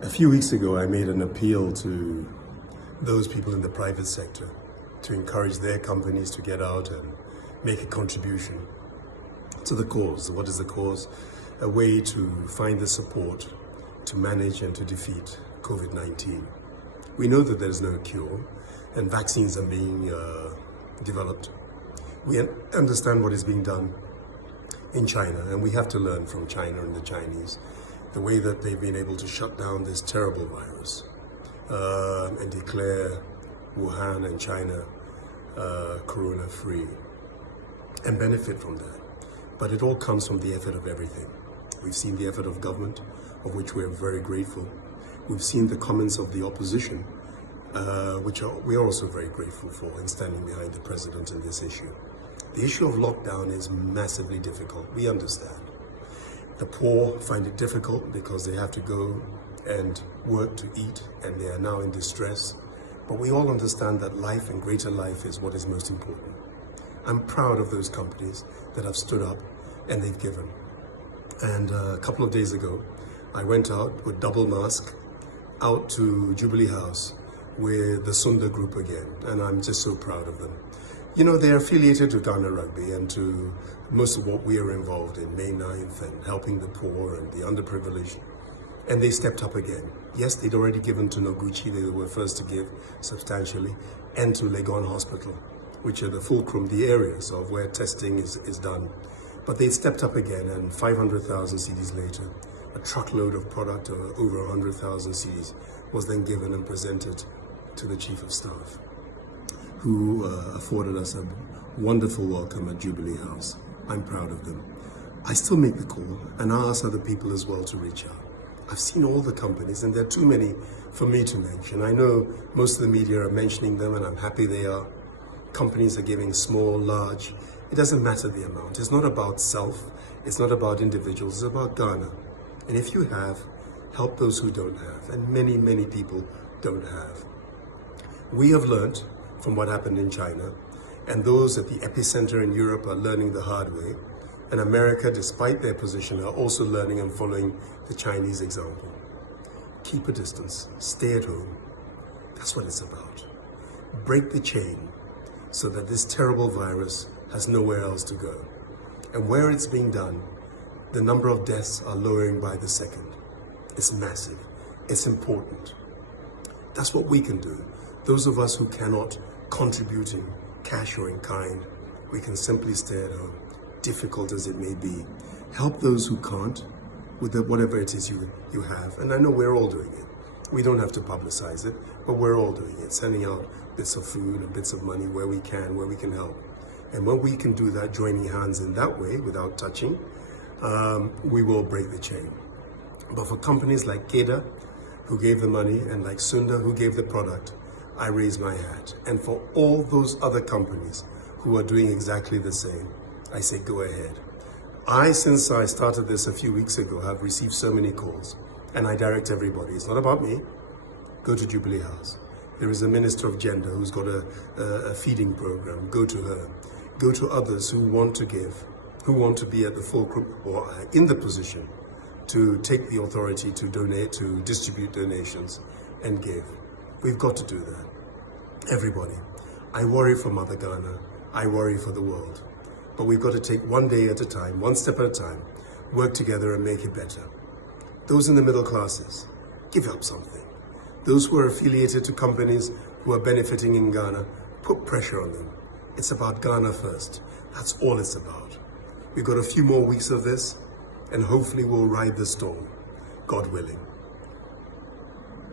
A few weeks ago, I made an appeal to those people in the private sector to encourage their companies to get out and make a contribution to the cause. What is the cause? A way to find the support to manage and to defeat COVID-19. We know that there's no cure and vaccines are being developed. We understand what is being done in China, and we have to learn from China and the Chinese the way that they've been able to shut down this terrible virus and declare Wuhan and China corona-free and benefit from that. But it all comes from the effort of everything. We've seen the effort of government, of which we're very grateful. We've seen the comments of the opposition, which we are also very grateful for in standing behind the president in this issue. The issue of lockdown is massively difficult. We understand. The poor find it difficult because they have to go and work to eat, and they are now in distress. But we all understand that life and greater life is what is most important. I'm proud of those companies that have stood up and they've given. And a couple of days ago, I went out with double mask out to Jubilee House with the Sunda group again, and I'm just so proud of them. You know, they're affiliated to Ghana Rugby and to most of what we are involved in, May 9th, and helping the poor and the underprivileged. And they stepped up again. Yes, they'd already given to Noguchi, they were first to give substantially, and to Legon Hospital, which are the fulcrum, the areas of where testing is done. But they stepped up again, and 500,000 cedis later, a truckload of product, over 100,000 cedis, was then given and presented to the Chief of Staff, who afforded us a wonderful welcome at Jubilee House. I'm proud of them. I still make the call, and I ask other people as well to reach out. I've seen all the companies, and there are too many for me to mention. I know most of the media are mentioning them, and I'm happy they are. Companies are giving small, large. It doesn't matter the amount. It's not about self. It's not about individuals. It's about Ghana. And if you have, help those who don't have. And many, many people don't have. We have learned from what happened in China, and those at the epicenter in Europe are learning the hard way. And America, despite their position, are also learning and following the Chinese example. Keep a distance, stay at home. That's what it's about. Break the chain so that this terrible virus has nowhere else to go. And where it's being done, the number of deaths are lowering by the second. It's massive. It's important. That's what we can do. Those of us who cannot contribute in cash or in kind, we can simply stay at home, difficult as it may be. Help those who can't with whatever it is you have. And I know we're all doing it. We don't have to publicize it, but we're all doing it, sending out bits of food and bits of money where we can help. And when we can do that, joining hands in that way without touching, we will break the chain. But for companies like Keda, who gave the money, and like Sunda, who gave the product, I raise my hat. And for all those other companies who are doing exactly the same, I say go ahead. Since I started this a few weeks ago, have received so many calls, and I direct everybody. It's not about me. Go to Jubilee House. There is a Minister of Gender who's got a feeding program. Go to her. Go to others who want to give, who want to be at the fulcrum or in the position to take the authority to donate, to distribute donations and give. We've got to do that. Everybody. I worry for Mother Ghana. I worry for the world. But we've got to take one day at a time, one step at a time, work together and make it better. Those in the middle classes, give up something. Those who are affiliated to companies who are benefiting in Ghana, put pressure on them. It's about Ghana first. That's all it's about. We've got a few more weeks of this, and hopefully we'll ride the storm, God willing.